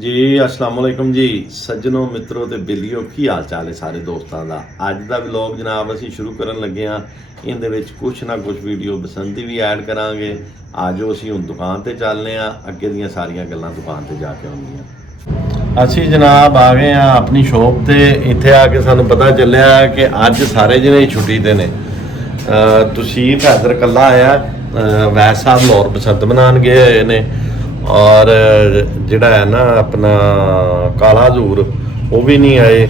ਜੀ ਅਸਲਾਮ ਵਾਲੇਕੁਮ ਜੀ ਸੱਜਣੋ ਮਿੱਤਰੋ ਤੇ ਬਿੱਲੀਓ ਕੀ ਹਾਲ ਚਾਲ ਹੈ ਸਾਰੇ ਦੋਸਤਾਂ ਦਾ। ਅੱਜ ਦਾ ਵਲੌਗ ਜਨਾਬ ਅਸੀਂ ਸ਼ੁਰੂ ਕਰਨ ਲੱਗੇ ਹਾਂ। ਇਹਦੇ ਵਿੱਚ ਕੁਛ ਨਾ ਕੁਛ ਵੀਡੀਓ ਬਸੰਤੀ ਵੀ ਐਡ ਕਰਾਂਗੇ। ਆਜੋ ਅਸੀਂ ਹੁਣ ਦੁਕਾਨ ਤੇ ਚੱਲਦੇ ਹਾਂ, ਅੱਗੇ ਦੀਆਂ ਸਾਰੀਆਂ ਗੱਲਾਂ ਦੁਕਾਨ ਤੇ ਜਾ ਕੇ ਆਉਂਦੀਆਂ। ਅਸੀਂ ਜਨਾਬ ਆ ਗਏ ਹਾਂ ਆਪਣੀ ਸ਼ੋਪ ਤੇ। ਇੱਥੇ ਆ ਕੇ ਸਾਨੂੰ ਪਤਾ ਚੱਲਿਆ ਕਿ ਅੱਜ ਸਾਰੇ ਜਣੇ ਛੁੱਟੀ ਤੇ ਨੇ। ਤੁਸੀਂ ਹੈਦਰ ਕੱਲਾ ਆਇਆ, ਵੈਸ ਸਾਹਿਬ ਲਾਹੌਰ ਬਸੰਤ ਮਨਾਉਣ ਗਏ ਹੋਏ ਨੇ, ਔਰ ਜਿਹੜਾ ਹੈ ਨਾ ਆਪਣਾ ਕਾਲਾ ਹਜ਼ੂਰ ਉਹ ਵੀ ਨਹੀਂ ਆਏ।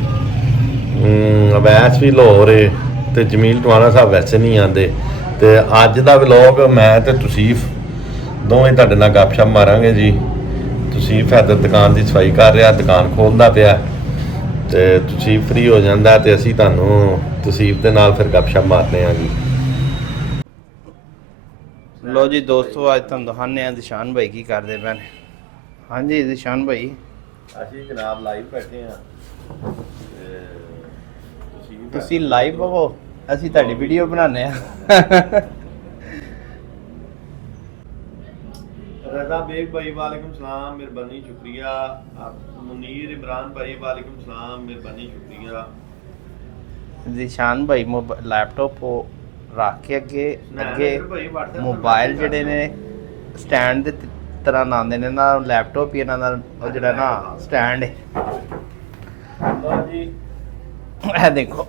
ਅਵੈਸ ਵੀ ਲਾਹੌਰ ਏ ਤੇ ਜਮੀਲ ਟਵਾਣਾ ਸਾਹਿਬ ਵੈਸੇ ਨਹੀਂ ਆਉਂਦੇ। ਤੇ ਅੱਜ ਦਾ ਵਲੌਗ ਮੈਂ ਤੇ ਤਸੀਫ ਦੋਵੇਂ ਤੁਹਾਡੇ ਨਾਲ ਗੱਪਸ਼ਪ ਮਾਰਾਂਗੇ ਜੀ। ਤਸੀਫ ਹੈਦਰ ਦੁਕਾਨ ਦੀ ਸਫਾਈ ਕਰ ਰਿਹਾ, ਦੁਕਾਨ ਖੋਲ੍ਹਦਾ ਪਿਆ, ਤੇ ਤਸੀਫ ਫ੍ਰੀ ਹੋ ਜਾਂਦਾ ਤੇ ਅਸੀਂ ਤੁਹਾਨੂੰ ਤਸੀਫ ਦੇ ਨਾਲ ਫਿਰ ਗੱਪਸ਼ਪ ਮਾਰਦੇ ਹਾਂ ਜੀ। लो जी दोस्तों, आज तुम दिखाने हैं दिशान भाई की करते पे। हाँ जी दिशान भाई, ਅਸੀਂ ਜਨਾਬ ਲਾਈਵ ਬੈਠੇ ਹਾਂ ਤੁਸੀਂ ਲਾਈਵ ਪਵੋ, ਅਸੀਂ ਤੁਹਾਡੀ ਵੀਡੀਓ ਬਣਾਉਂਦੇ ਆ। रजा बेग भाई वालेकुम सलाम, मेहरबानी शुक्रिया। मुनीर इमरान भाई वालेकुम सलाम, मेहरबानी शुक्रिया। दिशान भाई लैपटॉप ਰੱਖ ਕੇ ਅੱਗੇ ਮੋਬਾਈਲ ਜਿਹੜੇ ਨੇ ਸਟੈਂਡ ਦੇ ਤਰ੍ਹਾਂ ਲਾਉਂਦੇ ਨੇ ਨਾ, ਲੈਪਟਾਪ ਹੀ ਇਹਨਾਂ ਦਾ ਉਹ ਜਿਹੜਾ ਨਾ ਸਟੈਂਡ ਹੈ। ਜੀ ਇਹ ਦੇਖੋ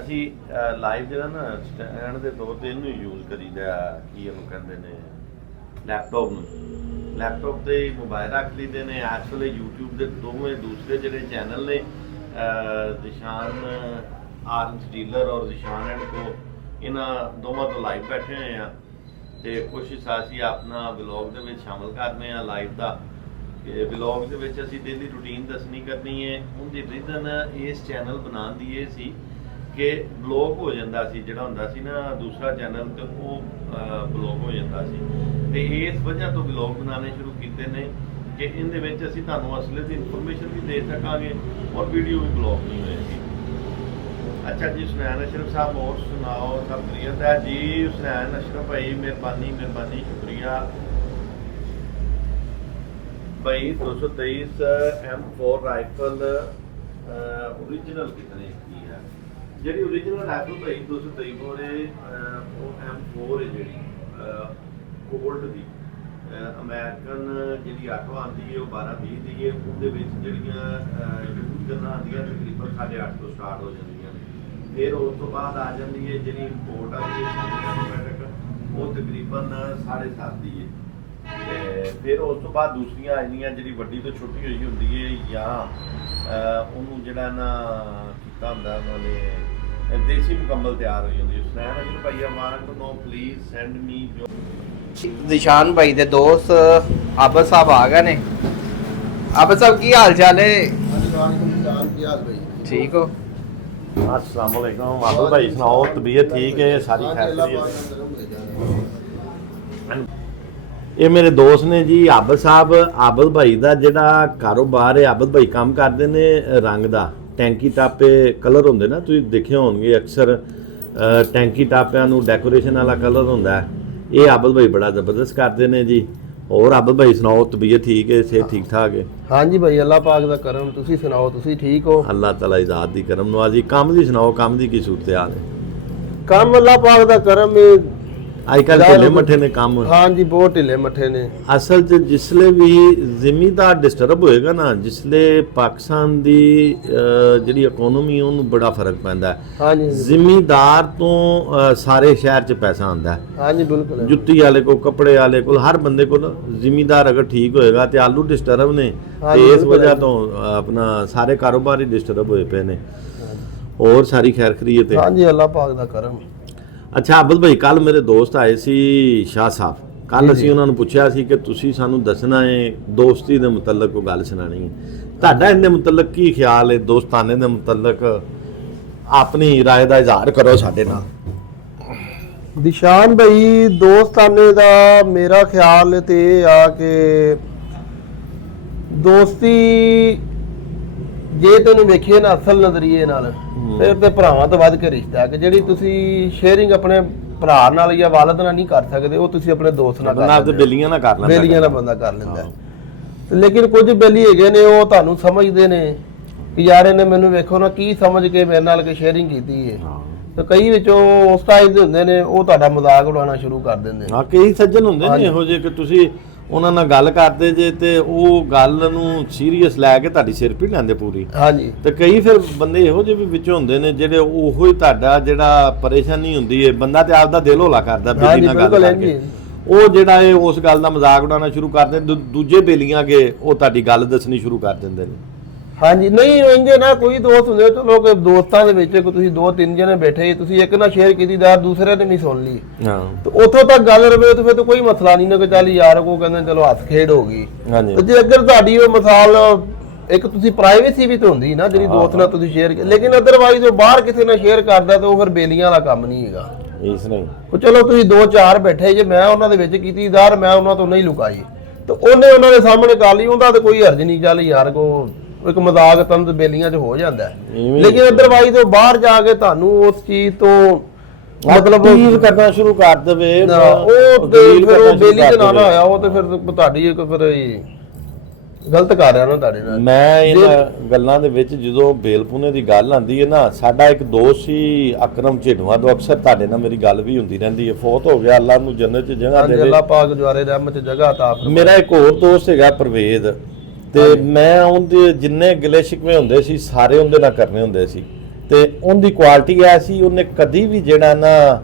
ਅਸੀਂ ਲਾਈਵ ਜਿਹੜਾ ਨਾ ਸਟੈਂਡ ਦੇ ਤੌਰ ਤੇ ਇਹਨੂੰ ਯੂਜ਼ ਕਰੀਦਾ, ਕੀ ਇਹਨੂੰ ਕਹਿੰਦੇ ਨੇ, ਲੈਪਟਾਪ ਨੂੰ। ਲੈਪਟਾਪ ਤੇ ਮੋਬਾਈਲ ਰੱਖ ਲਈਦੇ ਨੇ। ਇਸ ਵੇਲੇ YouTube ਦੇ ਦੋਵੇਂ ਦੂਸਰੇ ਜਿਹੜੇ ਚੈਨਲ ਨੇ, ਦਿਸ਼ਾਨ ਆਰਮਸ ਡੀਲਰ ਔਰ ਦਿਸ਼ਾਨ ਐਂਡ ਕੋ, ਇਹਨਾਂ ਦੋਵਾਂ ਤੋਂ ਲਾਈਵ ਬੈਠੇ ਹੋਏ ਆ ਤੇ ਕੋਸ਼ਿਸ਼ ਅਸੀਂ ਆਪਣਾ ਵਲੌਗ ਦੇ ਵਿੱਚ ਸ਼ਾਮਲ ਕਰਨੇ ਆ ਲਾਈਵ ਦਾ। ਕਿ ਵਲੌਗ ਦੇ ਵਿੱਚ ਅਸੀਂ ਡੇਲੀ ਰੂਟੀਨ ਦੱਸਣੀ ਕਰਨੀ ਹੈ। ਉਹਦੀ ਰੀਜ਼ਨ ਇਸ ਚੈਨਲ ਬਣਾਉਣ ਦੀ ਇਹ ਸੀ ਕਿ ਬਲੌਗ ਹੋ ਜਾਂਦਾ ਸੀ, ਜਿਹੜਾ ਹੁੰਦਾ ਸੀ ਨਾ ਦੂਸਰਾ ਚੈਨਲ ਤੇ ਉਹ ਬਲੌਗ ਹੋ ਜਾਂਦਾ ਸੀ, ਤੇ ਇਸ ਵਜ੍ਹਾ ਤੋਂ ਵਲੌਗ ਬਣਾਉਣੇ ਸ਼ੁਰੂ ਕੀਤੇ ਨੇ ਕਿ ਇਹਦੇ ਵਿੱਚ ਅਸੀਂ ਤੁਹਾਨੂੰ ਅਸਲੇ ਦੀ ਇਨਫੋਰਮੇਸ਼ਨ ਵੀ ਦੇ ਸਕਾਂਗੇ ਔਰ ਵੀਡੀਓ ਵੀ ਬਲੌਗ ਨਹੀਂ ਹੋਏਗੀ। अच्छा जी हुसनैन अशरफ साहब, और सुनाओ सब खैरियत है जी? हुसनैन अशरफ भाई मेहरबानी मेहरबानी शुक्रिया भाई। 223 M4 राइफल ओरिजिनल कितने की है? जी ओरिजिनल राइफल भाई 223 बोरे M4 है जी गोल्ड की अमेरिकन जी 8 आती है, 12-20 की है। उनके जड़ियाँ यूज करना आदि तकरीबन 8.5 तो स्टार्ट हो जाती। फिर उस तो बाद आ जाती है जी इंपोर्ट आती है ऑटोमैटिक, वो तकरीबन 7.5 की है। फिर उस तो बाद दूसरिया आईया जी वड्डी तो छोटी हुई होंगी है, या उन्होंने जड़ा ना किया होंगे उन्होंने देसी मुकम्मल तैयार हो जाती है। हुसनैन अशरफ भाई I want to know please send me जो। दिशान भाई दे दोस्त आबद साहब आ गए ने। आबद साहब की हाल चाल है? ठीक हो? अस्सलाम वालेकुम आबद भाई, सुनाओ तबीयत ठीक है? सारी खैरियत? ਇਹ ਮੇਰੇ ਦੋਸਤ ਨੇ ਜੀ ਆਬਦ ਸਾਹਿਬ। ਆਬਦ ਭਾਈ ਦਾ ਜਿਹੜਾ ਕਾਰੋਬਾਰ ਹੈ, ਆਬਦ ਭਾਈ ਕੰਮ ਕਰਦੇ ਨੇ ਰੰਗ ਦਾ। ਟੈਂਕੀ ਟਾਪੇ ਕਲਰ ਹੁੰਦੇ ਨਾ, ਤੁਸੀਂ ਦੇਖੇ ਹੋਣਗੇ ਅਕਸਰ ਟੈਂਕੀ ਟਾਪਿਆਂ ਨੂੰ ਡੈਕੋਰੇਸ਼ਨ ਵਾਲਾ ਕਲਰ ਹੁੰਦਾ, ਇਹ ਆਬਦ ਭਾਈ ਬੜਾ ਜ਼ਬਰਦਸਤ ਕਰਦੇ ਨੇ ਜੀ। और आबद भाई सुनाओ तबीयत ठीक है, सेहत ठीक ठाक है? हाँ जी भाई, अल्लाह पाक दा करम। तुसी सुनाओ, तुसी ठीक हो? अल्लाह ताला इजाद दी करम नवाजी। काम दी सुनाओ, काम दी की सूरत हाल है? काम अल्लाह पाक दा करम है। अजकल ढिले मट्ठे ने काम। हाँ जी, बहुत ढिले मट्ठे ने। असल च जिसले भी जिमीदार डिस्टर्ब होएगा ना, जिसले पाकिस्तान दी जिहड़ी इकोनॉमी ਉਹਨੂੰ बड़ा फर्क पैंदा है। हाँ जी, जिमीदार तो सारे शहर च पैसा आंदा है। हाँ जी बिल्कुल। जुत्ती वाले को, कपड़े वाले को, हर बंदे को जिमीदार अगर ठीक होएगा तो आलू डिस्टर्ब ने, हाँ ते जी, इस वजह तो अपना सारे कारोबार ही डिस्टर्ब होए पे ने। और सारी खैर खैरियत है? हाँ जी, अल्लाह पाक दा करम। ਅੱਛਾ ਆਬਦ ਭਾਈ, ਕੱਲ ਮੇਰੇ ਦੋਸਤ ਆਏ ਸੀ ਸ਼ਾਹ ਸਾਹਿਬ। ਕੱਲ ਅਸੀਂ ਉਹਨਾਂ ਨੂੰ ਪੁੱਛਿਆ ਸੀ ਕਿ ਤੁਸੀਂ ਸਾਨੂੰ ਦੱਸਣਾ ਹੈ ਦੋਸਤੀ ਦੇ ਮੁਤਲਕ ਕੋਈ ਗੱਲ ਸੁਣਾਣੀ ਹੈ, ਤੁਹਾਡਾ ਇਹਦੇ ਮੁਤਲਕ ਕੀ ਖਿਆਲ ਹੈ? ਦੋਸਤਾਨੇ ਦੇ ਮੁਤਲਕ ਆਪਣੀ ਰਾਏ ਦਾ ਇਜ਼ਹਾਰ ਕਰੋ ਸਾਡੇ ਨਾਲ। दिशान भाई, दोस्ताने दा मेरा ख्याल ते आ के दोस्ती ਜੇ ਤੈਨੂੰ ਵੇਖੀਏ ਨਾ ਅਸਲ ਨਜ਼ਰੀਏ ਨਾਲ, ਫਿਰ ਤੇ ਭਰਾਵਾਂ ਤੋਂ ਵੱਧ ਕੇ ਰਿਸ਼ਤਾ ਹੈ। ਕਿ ਜਿਹੜੀ ਤੁਸੀਂ ਸ਼ੇਅਰਿੰਗ ਆਪਣੇ ਭਰਾ ਨਾਲ ਜਾਂ ਵਾਲਦ ਨਾਲ ਨਹੀਂ ਕਰ ਸਕਦੇ, ਉਹ ਤੁਸੀਂ ਆਪਣੇ ਦੋਸਤ ਨਾਲ ਕਰ ਲੈਂਦੇ ਹੋ। ਬੇਲੀਆਂ ਨਾਲ ਬੰਦਾ ਕਰ ਲੈਂਦਾ। ਲੇਕਿਨ ਕੁਝ ਬੇਲੀ ਹੈਗੇ ਨੇ ਉਹ ਤੁਹਾਨੂੰ ਸਮਝਦੇ ਨੇ ਕਿ ਯਾਰ ਇਹਨੇ ਮੈਨੂੰ ਵੇਖੋ ਨਾ ਕੀ ਸਮਝ ਕੇ ਮੇਰੇ ਨਾਲ ਕਿ ਸ਼ੇਅਰਿੰਗ ਕੀਤੀ ਹੈ। ਤੇ ਕਈ ਵਿੱਚੋਂ ਉਸ ਟਾਈਪ ਦੇ ਹੁੰਦੇ ਨੇ ਉਹ ਤੁਹਾਡਾ ਮਜ਼ਾਕ ਉਡਾਉਣਾ ਸ਼ੁਰੂ ਕਰ ਦਿੰਦੇ ਨੇ। ਹਾਂ ਕਈ ਸੱਜਣ ਹੁੰਦੇ ਨੇ ਇਹੋ ਜਿਹੇ ਕਿ ਤੁਸੀਂ ਉਹਨਾਂ ਨਾਲ ਗੱਲ ਕਰਦੇ ਜੇ ਤੇ ਉਹ ਗੱਲ ਨੂੰ ਸੀਰੀਅਸ ਲੈ ਕੇ ਤੁਹਾਡੀ ਸਿਰ ਪੀ ਲੈਂਦੇ ਪੂਰੀ। ਹਾਂਜੀ। ਤੇ ਕਈ ਫਿਰ ਬੰਦੇ ਇਹੋ ਜਿਹੇ ਵੀ ਵਿੱਚੋਂ ਹੁੰਦੇ ਨੇ ਜਿਹੜੇ ਉਹੋ ਹੀ ਤੁਹਾਡਾ ਜਿਹੜਾ ਪਰੇਸ਼ਾਨੀ ਹੁੰਦੀ ਹੈ ਬੰਦਾ ਤੇ ਆਪਦਾ ਦਿਲ ਹੌਲਾ ਕਰਦਾ ਬੇਲੀ ਨਾਲ ਗੱਲ ਕਰਕੇ, ਉਹ ਜਿਹੜਾ ਹੈ ਉਸ ਗੱਲ ਦਾ ਮਜ਼ਾਕ ਉਡਾਉਣਾ ਸ਼ੁਰੂ ਕਰਦੇ ਦੂਜੇ ਬੇਲੀਆਂ ਅੱਗੇ ਉਹ ਤੁਹਾਡੀ ਗੱਲ ਦੱਸਣੀ ਸ਼ੁਰੂ ਕਰ ਦਿੰਦੇ ਨੇ। ਹਾਂਜੀ ਨਹੀਂ ਇੰਜੇ ਨਾ ਕੋਈ ਦੋਸਤ ਹੁੰਦੇ ਚਲੋ ਕਿ ਦੋਸਤਾਂ ਦੇ ਵਿੱਚ ਤੁਸੀਂ 2-3 ਜਣੇ ਬੈਠੇ ਤੁਸੀਂ ਇੱਕ ਨਾਲ ਸ਼ੇਅਰ ਕੀਤੀ ਦਾ ਦੂਸਰੇ ਨੇ ਵੀ ਸੁਣ ਲਈ ਹਾਂ ਤੇ ਉੱਥੋਂ ਤੱਕ ਗੱਲ ਰਵੇ ਤੇ ਫਿਰ ਤਾਂ ਕੋਈ ਮਸਲਾ ਨਹੀਂ ਨਾ ਕਿ ਚੱਲ ਯਾਰ ਕੋ ਕਹਿੰਦੇ ਚਲੋ ਹੱਥ ਖੇਡ ਹੋ ਗਈ। ਹਾਂਜੀ। ਤੇ ਜੇ ਅਗਰ ਤੁਹਾਡੀ ਉਹ ਮਿਸਾਲ ਇੱਕ ਤੁਸੀਂ ਪ੍ਰਾਈਵੇਸੀ ਵੀ ਤਾਂ ਹੁੰਦੀ ਨਾ ਜਿਹੜੀ ਦੋਸਤ ਨਾਲ ਤੁਸੀਂ ਸ਼ੇਅਰ, ਲੇਕਿਨ ਅਦਰਵਾਈਜ਼ ਉਹ ਬਾਹਰ ਕਿਸੇ ਨਾਲ ਸ਼ੇਅਰ ਕਰਦਾ ਤਾਂ ਉਹ ਫਿਰ ਬੇਲੀਆਂ ਵਾਲਾ ਕੰਮ ਨਹੀਂ ਹੈਗਾ। ਇਸ ਨਹੀਂ ਉਹ ਚਲੋ ਤੁਸੀਂ 2-4 ਬੈਠੇ ਜੇ ਮੈਂ ਉਹਨਾਂ ਦੇ ਵਿੱਚ ਕੀਤੀ ਦਾਰ ਮੈਂ ਉਹਨਾਂ ਤੋਂ ਨਹੀਂ ਲੁਕਾਈ ਤੇ ਉਹਨੇ ਉਹਨਾਂ ਦੇ ਸਾਹਮਣੇ ਕਰ ਲਈ ਉਹਦਾ ਤਾਂ ਕੋਈ ਹਰਜ ਨਹੀਂ। ਚੱਲ ਯਾਰ ਕੋ ਇੱਕ ਮਜ਼ਾਕ ਤੰਦ ਬੇਲੀਆਂ 'ਚ ਹੋ ਜਾਂਦਾ ਲੇਕਿਨ ਅਦਰਵਾਈਜ਼ ਉਹ ਬਾਹਰ ਜਾ ਕੇ ਤੁਹਾਨੂੰ ਉਸ ਚੀਜ਼ ਤੋਂ ਮਤਲਬ ਡੀਲ ਕਰਨਾ ਸ਼ੁਰੂ ਕਰ ਦੇਵੇ ਉਹ ਫਿਰ ਉਹ ਬੇਲੀ 'ਚ ਨਾ ਹੋਇਆ ਉਹ ਤੇ ਫਿਰ ਤੁਹਾਡੀ ਇੱਕ ਫਿਰ ਗਲਤ ਕਰ ਰਿਹਾ ਨਾ ਤੁਹਾਡੇ ਨਾਲ। ਮੈਂ ਇਹਨਾਂ ਗੱਲਾਂ ਦੇ ਵਿੱਚ ਜਦੋਂ ਬੇਲਪੂਨੇ ਦੀ ਗੱਲ ਆਉਂਦੀ ਹੈ ਨਾ, ਸਾਡਾ ਇੱਕ ਦੋਸਤ ਸੀ ਅਕਰਮ ਝਿੜਵਾ ਤੋਂ ਅਕਸਰ ਤੁਹਾਡੇ ਨਾਲ ਮੇਰੀ ਗੱਲ ਵੀ ਹੁੰਦੀ ਰਹਿੰਦੀ ਹੈ, ਫੌਤ ਹੋ ਗਿਆ, ਅੱਲਾਹ ਨੂੰ ਜੰਨਤ 'ਚ ਜਗ੍ਹਾ ਦੇਵੇ। ਅੱਲਾਹ ਪਾਕ ਜਵਾਰੇ ਰਹਿਮਤ 'ਚ ਜਗ੍ਹਾ عطا ਫਰਮਾਏ। ਮੇਰਾ ਇੱਕ ਹੋਰ ਦੋਸਤ ਹੈਗਾ ਪ੍ਰਵੇਦ, ਤੇ ਮੈਂ ਉਹਦੇ ਜਿੰਨੇ ਗਿਲੇ ਸ਼ਿਕਵੇ ਹੁੰਦੇ ਸੀ ਸਾਰੇ ਉਹਦੇ ਨਾਲ ਕਰਨੇ ਹੁੰਦੇ ਸੀ। ਤੇ ਉਹਦੀ ਕੁਆਲਿਟੀ ਐ ਸੀ ਉਹਨੇ ਕਦੀ ਵੀ ਜਿਹੜਾ ਨਾ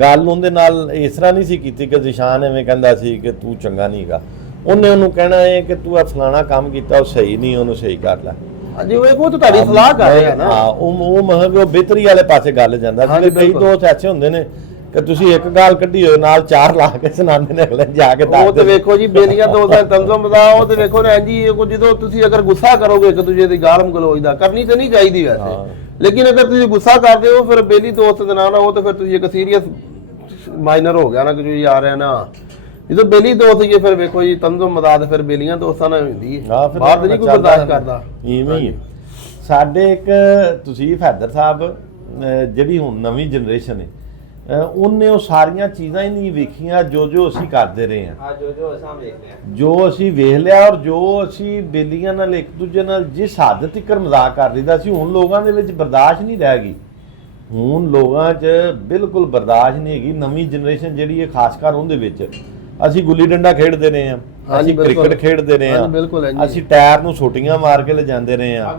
ਗੱਲ ਉਹਦੇ ਨਾਲ ਇਸ ਤਰ੍ਹਾਂ ਨਹੀਂ ਸੀ ਕੀਤੀ ਕਿ ਜ਼ਿਸ਼ਾਨ ਐਵੇਂ ਕਹਿੰਦਾ ਸੀ ਕਿ ਤੂੰ ਚੰਗਾ ਨਹੀਂ ਹੈਗਾ। ਉਹਨੇ ਉਹਨੂੰ ਕਹਿਣਾ ਹੈ ਕਿ ਤੂੰ ਆ ਫਲਾਣਾ ਕੰਮ ਕੀਤਾ ਉਹ ਸਹੀ ਨਹੀਂ, ਉਹਨੂੰ ਸਹੀ ਕਰ ਲੈ। ਹਾਂਜੀ ਉਹ ਤਾਂ ਤੁਹਾਡੀ ਸਲਾਹ ਕਰ ਰਿਹਾ ਨਾ। ਹਾਂ ਉਹ ਮਹਾਂ ਉਹ ਬਿਹਤਰੀ ਵਾਲੇ ਪਾਸੇ ਗੱਲ ਜਾਂਦਾ। ਕਈ ਦੋਸਤ ਐਸੇ ਹੁੰਦੇ ਨੇ ਕਿ ਤੁਸੀਂ ਇੱਕ ਗੱਲ ਕੱਢੀ ਹੋਏ ਨਾਲ 4 ਲਾ ਕੇ ਸੁਣਾਉਂਦੇ ਨੇ ਅਗਲੇ ਜਾ ਕੇ। ਉਹ ਤੇ ਵੇਖੋ ਜੀ ਬੇਲੀਆਂ ਦੋਸਤਾਂ ਤੰਜ਼ਮ ਦਾ ਉਹ ਤੇ ਵੇਖੋ ਨਾ ਜੀ ਜਦੋਂ ਤੁਸੀਂ ਅਗਰ ਗੁੱਸਾ ਕਰੋਗੇ ਇੱਕ ਦੂਜੇ ਦੀ ਗਾਲਮ ਗਲੋਚ ਦਾ ਕਰਨੀ ਤੇ ਨਹੀਂ ਚਾਹੀਦੀ ਵੈਸੇ, ਲੇਕਿਨ ਅਗਰ ਤੁਸੀਂ ਗੁੱਸਾ ਕਰਦੇ ਹੋ ਫਿਰ ਬੇਲੀ ਦੋਸਤ ਦੇ ਨਾਲ ਉਹ ਤੇ ਫਿਰ ਤੁਸੀਂ ਇੱਕ ਸੀਰੀਅਸ ਮਾਈਨਰ ਹੋ ਗਿਆ ਨਾ ਕਿ ਤੁਸੀਂ ਆ ਰਿਹਾ ਨਾ। ਜਦੋਂ ਬੇਲੀ ਦੋਸਤ ਹੀ ਫਿਰ ਵੇਖੋ ਜੀ ਤੰਜ਼ਮ ਮਦਾਦ ਫਿਰ ਬੇਲੀਆਂ ਦੋਸਤਾਂ ਨਾਲ ਹੁੰਦੀ ਹੈ, ਬਾਹਰ ਤੇ ਨਹੀਂ ਕੋਈ ਬਰਦਾਸ਼ਤ ਕਰਦਾ। ਇਵੇਂ ਹੀ ਸਾਡੇ ਇੱਕ ਤੁਸੀਂ ਹੈਦਰ ਸਾਹਿਬ ਜਿਹੜੀ ਹੁਣ ਨਵੀਂ ਜਨਰੇਸ਼ਨ ਹੈ ਉਹਨੇ ਉਹ ਸਾਰੀਆਂ ਚੀਜ਼ਾਂ ਹੀ ਨਹੀਂ ਵੇਖੀਆਂ ਜੋ ਅਸੀਂ ਕਰਦੇ ਰਹੇ ਹਾਂ, ਜੋ ਅਸੀਂ ਵੇਖ ਲਿਆ ਔਰ ਜੋ ਅਸੀਂ ਬੇਲੀਆਂ ਨਾਲ ਇੱਕ ਦੂਜੇ ਨਾਲ ਜਿਸ ਹੱਦ ਤੱਕ ਮਜ਼ਾਕ ਕਰ ਲਈਦਾ ਸੀ ਹੁਣ ਲੋਕਾਂ ਦੇ ਵਿੱਚ ਬਰਦਾਸ਼ਤ ਨਹੀਂ ਰਹਿ ਗਈ। ਹੁਣ ਲੋਕਾਂ 'ਚ ਬਿਲਕੁਲ ਬਰਦਾਸ਼ਤ ਨਹੀਂ ਹੈਗੀ। ਨਵੀਂ ਜਨਰੇਸ਼ਨ ਜਿਹੜੀ ਹੈ ਖਾਸ ਕਰ ਉਹਦੇ ਵਿੱਚ ਅਸੀਂ ਗੁੱਲੀ ਡੰਡਾ ਖੇਡਦੇ ਰਹੇ ਹਾਂ, ਅਸੀਂ ਕ੍ਰਿਕਟ ਖੇਡਦੇ ਰਹੇ ਹਾਂ, ਅਸੀਂ ਟਾਇਰ ਨੂੰ ਛੋਟੀਆਂ ਮਾਰ ਕੇ ਲਿਜਾਂਦੇ ਰਹੇ ਹਾਂ,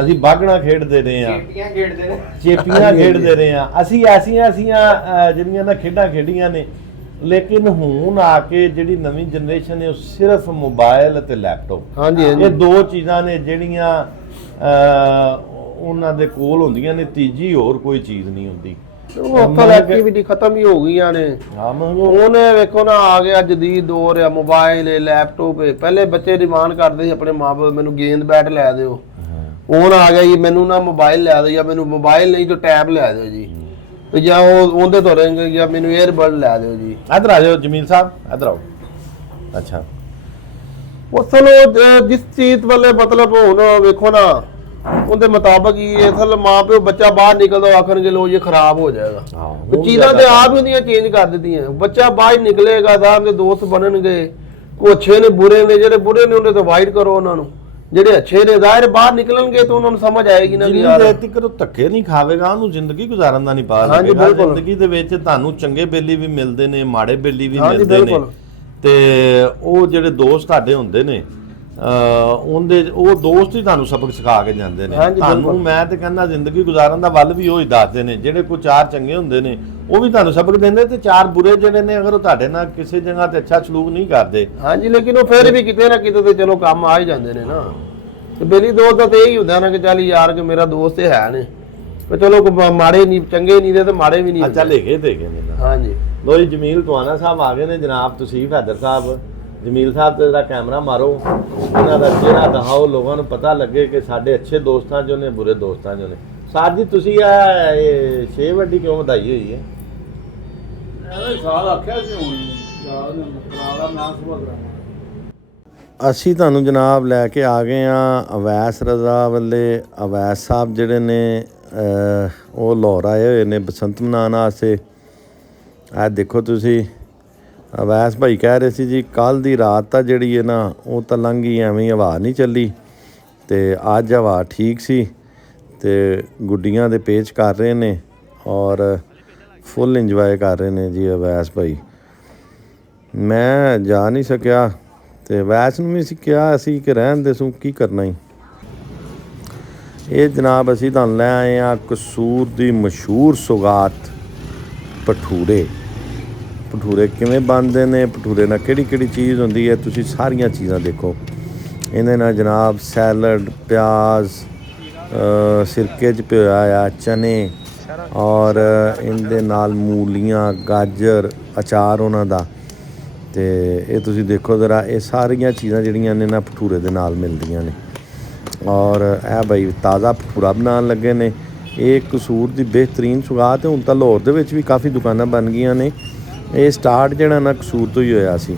ਅਸੀਂ ਬਾਗਣਾ ਖੇਡਦੇ ਰਹੇ ਹਾਂ, ਚੇਪੀਆਂ ਖੇਡਦੇ ਰਹੇ ਹਾਂ, ਅਸੀਂ ਐਸੀਆਂ ਜਿਹੜੀਆਂ ਨਾ ਖੇਡਾਂ ਖੇਡੀਆਂ ਨੇ। ਲੇਕਿਨ ਹੁਣ ਆ ਕੇ ਜਿਹੜੀ ਨਵੀਂ ਜਨਰੇਸ਼ਨ ਹੈ ਉਹ ਸਿਰਫ ਮੋਬਾਈਲ ਅਤੇ ਲੈਪਟਾਪ, ਇਹ ਦੋ ਚੀਜ਼ਾਂ ਨੇ ਜਿਹੜੀਆਂ ਉਹਨਾਂ ਦੇ ਕੋਲ ਹੁੰਦੀਆਂ ਨੇ, ਤੀਜੀ ਹੋਰ ਕੋਈ ਚੀਜ਼ ਨਹੀਂ ਹੁੰਦੀ। ਉਹ ਐਕਟੀਵਿਟੀ ਖਤਮ ਹੀ ਹੋ ਗਈਆਂ ਨੇ। ਉਹਨੇ ਵੇਖੋ ਨਾ ਆ ਗਿਆ ਜਦੀਦ ਦੌਰ ਆ, ਮੋਬਾਈਲ ਹੈ, ਲੈਪਟਾਪ ਹੈ। ਪਹਿਲੇ ਬੱਚੇ ਡਿਮਾਂਡ ਕਰਦੇ ਸੀ ਆਪਣੇ ਮਾਪੇ ਮੈਨੂੰ ਗੇਂਦ ਬੈਟ ਲੈ ਦਿਓ, ਹੁਣ ਆ ਗਿਆ ਜੀ ਮੈਨੂੰ ਨਾ ਮੋਬਾਈਲ ਲੈ ਦਿਓ ਜਾਂ ਮੈਨੂੰ ਮੋਬਾਈਲ ਨਹੀਂ ਤਾਂ ਟੈਬ ਲੈ ਦਿਓ ਜੀ, ਤੇ ਜਾਂ ਉਹ ਉਹਦੇ ਤੋਂ ਰਹਿਣਗੇ ਜਾਂ ਮੈਨੂੰ 에ਅਰਬਡ ਲੈ ਦਿਓ ਜੀ। ਇੱਧਰ ਆ ਜਾਓ ਜਮੀਲ ਸਾਹਿਬ, ਇੱਧਰ ਆਓ। ਅੱਛਾ ਉਹ ਚਲੋ ਜਿਸ ਚੀਜ਼ ਵੱਲੇ ਮਤਲਬ ਹੁਣ ਵੇਖੋ ਨਾ ਉਹਦੇ ਮੁਤਾਬਕ ਹੀ ਅਸਲ ਮਾਂ ਪਿਓ ਬੱਚਾ ਬਾਹਰ ਨਿਕਲਦਾ ਆਖਣਗੇ ਲੋ ਇਹ ਖਰਾਬ ਹੋ ਜਾਏਗਾ। ਚੀਜ਼ਾਂ ਤੇ ਆਪ ਹੀ ਹੁੰਦੀਆਂ ਚੇਂਜ ਕਰ ਦਿੱਤੀਆਂ। ਬੱਚਾ ਬਾਹਰ ਨਿਕਲੇਗਾ ਸਾਹਿਬ ਦੇ ਦੋਸਤ ਬਣਨਗੇ, ਕੋਈ ਅੱਛੇ ਨੇ ਬੁਰੇ ਨੇ, ਜਿਹੜੇ ਬੁਰੇ ਨੇ ਉਹਨੇ ਤੋਂ ਅਵਾਇਡ ਕਰੋ ਉਹਨਾਂ ਨੂੰ, ਜਿਹੜੇ ਅੱਛੇ ਨੇ ਜ਼ਾਹਿਰ ਬਾਹਰ ਨਿਕਲਣਗੇ ਤਾਂ ਉਹਨਾਂ ਨੂੰ ਸਮਝ ਆਏਗੀ ਨਾ ਕਿ ਯਾਰ ਤੀਕਰ ਧੱਕੇ ਨਹੀਂ ਖਾਵੇਗਾ ਉਹਨੂੰ ਜ਼ਿੰਦਗੀ ਗੁਜ਼ਾਰਨ ਦਾ ਨਹੀਂ ਪਤਾ ਲੱਗੇਗਾ। ਜ਼ਿੰਦਗੀ ਦੇ ਵਿੱਚ ਤੁਹਾਨੂੰ ਚੰਗੇ ਬੇਲੀ ਵੀ ਮਿਲਦੇ ਨੇ, ਮਾੜੇ ਬੇਲੀ ਵੀ ਮਿਲਦੇ ਨੇ, ਤੇ ਉਹ ਜਿਹੜੇ ਦੋਸਤ ਤੁਹਾਡੇ ਹੁੰਦੇ ਨੇ ਉਹ ਦੋਸਤ ਹੀ ਤੁਹਾਨੂੰ ਸਬਕ ਸਿਖਾ ਕੇ ਜਾਂਦੇ ਨੇ। ਤੁਹਾਨੂੰ ਮੈਂ ਤੇ ਕਹਿੰਦਾ ਜ਼ਿੰਦਗੀ ਗੁਜ਼ਾਰਨ ਦਾ ਵੱਲ ਵੀ ਉਹ ਹੀ ਦੱਸਦੇ ਨੇ। ਜਿਹੜੇ ਕੋਈ 4 ਚੰਗੇ ਹੁੰਦੇ ਨੇ ਉਹ ਵੀ ਤੁਹਾਨੂੰ ਸਬਕ ਦਿੰਦੇ, ਤੇ 4 ਬੁਰੇ ਜਿਹੜੇ ਨੇ ਅਗਰ ਉਹ ਤੁਹਾਡੇ ਨਾਲ ਕਿਸੇ ਜਗ੍ਹਾ ਤੇ ਅੱਛਾ ਸਲੂਕ ਨਹੀਂ ਕਰਦੇ, ਹਾਂਜੀ, ਲੇਕਿਨ ਉਹ ਫਿਰ ਵੀ ਕਿਤੇ ਨਾ ਕਿਤੇ ਤੇ ਚਲੋ ਕੰਮ ਆ ਹੀ ਜਾਂਦੇ ਨੇ ਨਾ। ਤੇ ਬੇਲੀ ਦੋਸਤ ਦਾ ਤੇ ਇਹੀ ਹੁੰਦਾ ਨਾ ਕਿ ਚੱਲ ਯਾਰ ਕਿ ਮੇਰਾ ਦੋਸਤ ਹੈ ਨੇ, ਤੇ ਚਲੋ ਮਾੜੇ ਨਹੀਂ ਚੰਗੇ ਨਹੀਂ ਦੇ ਤੇ ਮਾੜੇ ਵੀ ਨਹੀਂ। ਅੱਛਾ ਲਿਖੇ ਦੇ ਗਏ ਨੇ। ਹਾਂਜੀ ਲੋ ਜੀ ਜਮੀਲ ਟਵਾਣਾ ਸਾਹਿਬ ਆ ਗਏ ਨੇ ਜਨਾਬ। ਤੁਸੀਂ ਹੈਦਰ ਸਾਹਿਬ, ਜਮੀਲ ਸਾਹਿਬ ਤੇ ਜਿਹੜਾ ਕੈਮਰਾ ਮਾਰੋ, ਉਹਨਾਂ ਦਾ ਚਿਹਰਾ ਦਿਖਾਓ, ਲੋਕਾਂ ਨੂੰ ਪਤਾ ਲੱਗੇ ਕਿ ਸਾਡੇ ਅੱਛੇ ਦੋਸਤਾਂ ਜੋ ਨੇ ਬੁਰੇ ਦੋਸਤਾਂ ਜੋ ਨੇ। ਸਾਥ ਜੀ ਤੁਸੀਂ ਇਹ 6 ਵੱਡੀ ਕਿਉਂ ਵਧਾਈ ਹੋਈ ਹੈ? ਅਸੀਂ ਤੁਹਾਨੂੰ ਜਨਾਬ ਲੈ ਕੇ ਆ ਗਏ ਹਾਂ ਅਵੈਸ ਰਜ਼ਾ ਵੱਲੇ। ਅਵੈਸ ਸਾਹਿਬ ਜਿਹੜੇ ਨੇ ਉਹ ਲਾਹੌਰ ਆਏ ਹੋਏ ਨੇ ਬਸੰਤ ਮਨਾਉਣ ਵਾਸਤੇ। ਆਹ ਦੇਖੋ ਤੁਸੀਂ ਅਵੈਸ ਭਾਈ ਕਹਿ ਰਹੇ ਸੀ ਜੀ ਕੱਲ੍ਹ ਦੀ ਰਾਤ ਤਾਂ ਜਿਹੜੀ ਹੈ ਨਾ ਉਹ ਤਾਂ ਲੰਘ ਗਈ, ਐਵੇਂ ਹੀ ਹਵਾ ਨਹੀਂ ਚੱਲੀ, ਅਤੇ ਅੱਜ ਹਵਾ ਠੀਕ ਸੀ ਅਤੇ ਗੁੱਡੀਆਂ ਦੇ ਪੇਚ ਕਰ ਰਹੇ ਨੇ ਔਰ ਫੁੱਲ ਇੰਜੋਏ ਕਰ ਰਹੇ ਨੇ ਜੀ ਅਵੈਸ ਭਾਈ। ਮੈਂ ਜਾ ਨਹੀਂ ਸਕਿਆ ਅਤੇ ਅਵੈਸ ਨੂੰ ਵੀ ਅਸੀਂ ਕਿਹਾ ਅਸੀਂ ਕਿ ਰਹਿਣ ਦੇ ਸੂ ਕੀ ਕਰਨਾ ਹੀ। ਇਹ ਜਨਾਬ ਅਸੀਂ ਤੁਹਾਨੂੰ ਲੈ ਆਏ ਹਾਂ ਕਸੂਰ ਦੀ ਮਸ਼ਹੂਰ ਸੁਗਾਤ ਭਟੂਰੇ। ਭਟੂਰੇ ਕਿਵੇਂ ਬਣਦੇ ਨੇ, ਭਟੂਰੇ ਨਾਲ ਕਿਹੜੀ ਕਿਹੜੀ ਚੀਜ਼ ਹੁੰਦੀ ਹੈ, ਤੁਸੀਂ ਸਾਰੀਆਂ ਚੀਜ਼ਾਂ ਦੇਖੋ। ਇਹਦੇ ਨਾਲ ਜਨਾਬ ਸੈਲਡ, ਪਿਆਜ਼, ਸਿਰਕੇ 'ਚ ਪਿਆ ਆ ਚਨੇ ਔਰ ਇਹਦੇ ਨਾਲ ਮੂਲੀਆਂ, ਗਾਜਰ, ਅਚਾਰ ਉਹਨਾਂ ਦਾ। ਅਤੇ ਇਹ ਤੁਸੀਂ ਦੇਖੋ ਜ਼ਰਾ, ਇਹ ਸਾਰੀਆਂ ਚੀਜ਼ਾਂ ਜਿਹੜੀਆਂ ਨੇ ਨਾ ਭਟੂਰੇ ਦੇ ਨਾਲ ਮਿਲਦੀਆਂ ਨੇ। ਔਰ ਇਹ ਬਾਈ ਤਾਜ਼ਾ ਭਟੂਰਾ ਬਣਾਉਣ ਲੱਗੇ ਨੇ। ਇਹ ਕਸੂਰ ਦੀ ਬਿਹਤਰੀਨ ਸੁਗਾਤ। ਹੁਣ ਤਾਂ ਲਾਹੌਰ ਦੇ ਵਿੱਚ ਵੀ ਕਾਫੀ ਦੁਕਾਨਾਂ ਬਣ ਗਈਆਂ ਨੇ। ਇਹ ਸਟਾਰਟ ਜਿਹੜਾ ਨਾ ਕਸੂਰ ਤੋਂ ਹੀ ਹੋਇਆ ਸੀ।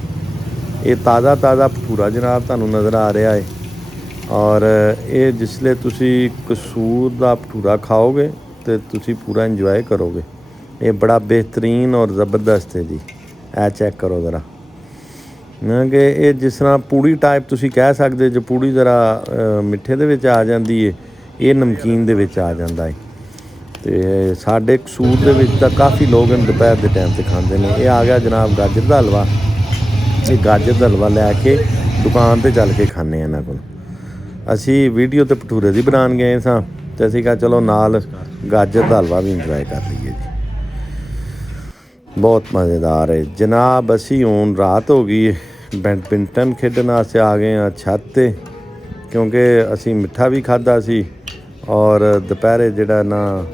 ਇਹ ਤਾਜ਼ਾ ਭਟੂਰਾ ਜਨਾਬ ਤੁਹਾਨੂੰ ਨਜ਼ਰ ਆ ਰਿਹਾ ਹੈ। ਔਰ ਇਹ ਜਿਸਲੇ ਤੁਸੀਂ ਕਸੂਰ ਦਾ ਭਟੂਰਾ ਖਾਓਗੇ ਤਾਂ ਤੁਸੀਂ ਪੂਰਾ ਇੰਜੋਏ ਕਰੋਗੇ। ਇਹ ਬੜਾ ਬਿਹਤਰੀਨ ਔਰ ਜ਼ਬਰਦਸਤ ਹੈ ਜੀ। ਇਹ ਚੈੱਕ ਕਰੋ ਜ਼ਰਾ, ਕਿ ਇਹ ਜਿਸ ਤਰ੍ਹਾਂ ਪੂੜੀ ਟਾਈਪ ਤੁਸੀਂ ਕਹਿ ਸਕਦੇ, ਜੋ ਪੂੜੀ ਜ਼ਰਾ ਮਿੱਠੇ ਦੇ ਵਿੱਚ ਆ ਜਾਂਦੀ ਹੈ, ਇਹ ਨਮਕੀਨ ਦੇ ਵਿੱਚ ਆ ਜਾਂਦਾ ਹੈ। ਅਤੇ ਸਾਡੇ ਕਸੂਰ ਦੇ ਵਿੱਚ ਤਾਂ ਕਾਫੀ ਲੋਕ ਦੁਪਹਿਰ ਦੇ ਟਾਈਮ 'ਤੇ ਖਾਂਦੇ ਨੇ। ਇਹ ਆ ਗਿਆ ਜਨਾਬ ਗਾਜਰ ਦਾ ਹਲਵਾ। ਇਹ ਗਾਜਰ ਦਾ ਹਲਵਾ ਲੈ ਕੇ ਦੁਕਾਨ 'ਤੇ ਚੱਲ ਕੇ ਖਾਂਦੇ ਹਾਂ ਇਹਨਾਂ ਕੋਲ। ਅਸੀਂ ਵੀਡੀਓ ਤਾਂ ਭਟੂਰੇ ਦੀ ਬਣਾਉਣ ਗਏ ਸਾਂ ਅਤੇ ਅਸੀਂ ਕਿਹਾ ਚਲੋ ਨਾਲ ਗਾਜਰ ਦਾ ਹਲਵਾ ਵੀ ਇੰਜੋਏ ਕਰ ਲਈਏ ਜੀ। ਬਹੁਤ ਮਜ਼ੇਦਾਰ ਹੈ ਜਨਾਬ। ਅਸੀਂ ਹੁਣ ਰਾਤ ਹੋ ਗਈ, ਬੈਡਮਿੰਟਨ ਖੇਡਣ ਵਾਸਤੇ ਆ ਗਏ ਹਾਂ ਛੱਤ 'ਤੇ, ਕਿਉਂਕਿ ਅਸੀਂ ਮਿੱਠਾ ਵੀ ਖਾਧਾ ਸੀ ਔਰ ਦੁਪਹਿਰੇ ਜਿਹੜਾ ਨਾ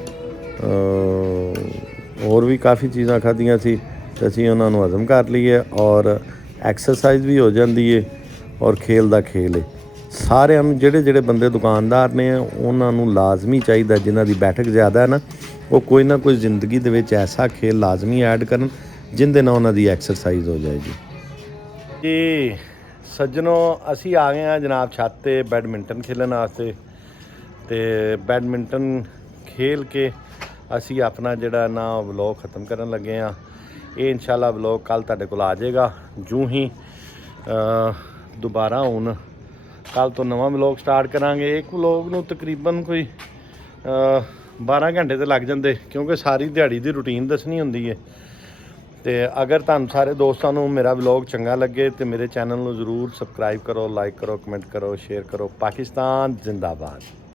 ਹੋਰ ਵੀ ਕਾਫੀ ਚੀਜ਼ਾਂ ਖਾਧੀਆਂ ਸੀ ਅਤੇ ਅਸੀਂ ਉਹਨਾਂ ਨੂੰ ਹਜ਼ਮ ਕਰ ਲਈਏ ਔਰ ਐਕਸਰਸਾਈਜ਼ ਵੀ ਹੋ ਜਾਂਦੀ ਹੈ ਔਰ ਖੇਲ ਦਾ ਖੇਲ ਹੈ। ਸਾਰਿਆਂ ਨੂੰ ਜਿਹੜੇ ਬੰਦੇ ਦੁਕਾਨਦਾਰ ਨੇ ਉਹਨਾਂ ਨੂੰ ਲਾਜ਼ਮੀ ਚਾਹੀਦਾ, ਜਿਨ੍ਹਾਂ ਦੀ ਬੈਠਕ ਜ਼ਿਆਦਾ ਹੈ ਨਾ, ਉਹ ਕੋਈ ਨਾ ਕੋਈ ਜ਼ਿੰਦਗੀ ਦੇ ਵਿੱਚ ਐਸਾ ਖੇਲ ਲਾਜ਼ਮੀ ਐਡ ਕਰਨ ਜਿਹਦੇ ਨਾਲ ਉਹਨਾਂ ਦੀ ਐਕਸਰਸਾਈਜ਼ ਹੋ ਜਾਏਗੀ। ਜੀ ਸੱਜਣੋ, ਅਸੀਂ ਆ ਗਏ ਹਾਂ ਜਨਾਬ ਛੱਤ 'ਤੇ ਬੈਡਮਿੰਟਨ ਖੇਲਣ ਵਾਸਤੇ। ਅਤੇ ਬੈਡਮਿੰਟਨ ਖੇਲ ਕੇ ਅਸੀਂ ਆਪਣਾ ਜਿਹੜਾ ਨਾ ਵਲੋਗ ਖ਼ਤਮ ਕਰਨ ਲੱਗੇ ਹਾਂ। ਇਹ ਇਨਸ਼ਾਅੱਲਾ ਵਲੋਗ ਕੱਲ੍ਹ ਤੁਹਾਡੇ ਕੋਲ ਆ ਜਾਏਗਾ। ਜੂੰ ਹੀ ਦੁਬਾਰਾ ਹੁਣ ਕੱਲ੍ਹ ਤੋਂ ਨਵਾਂ ਵਲੋਗ ਸਟਾਰਟ ਕਰਾਂਗੇ। ਇੱਕ ਵਲੋਗ ਨੂੰ ਤਕਰੀਬਨ ਕੋਈ 12 ਘੰਟੇ ਤੇ ਲੱਗ ਜਾਂਦੇ, ਕਿਉਂਕਿ ਸਾਰੀ ਦਿਹਾੜੀ ਦੀ ਰੂਟੀਨ ਦੱਸਣੀ ਹੁੰਦੀ ਹੈ। ਅਤੇ ਅਗਰ ਤੁਹਾਨੂੰ ਸਾਰੇ ਦੋਸਤਾਂ ਨੂੰ ਮੇਰਾ ਵਲੋਗ ਚੰਗਾ ਲੱਗੇ ਤਾਂ ਮੇਰੇ ਚੈਨਲ ਨੂੰ ਜ਼ਰੂਰ ਸਬਸਕ੍ਰਾਈਬ ਕਰੋ, ਲਾਈਕ ਕਰੋ, ਕਮੈਂਟ ਕਰੋ, ਸ਼ੇਅਰ ਕਰੋ। ਪਾਕਿਸਤਾਨ ਜ਼ਿੰਦਾਬਾਦ।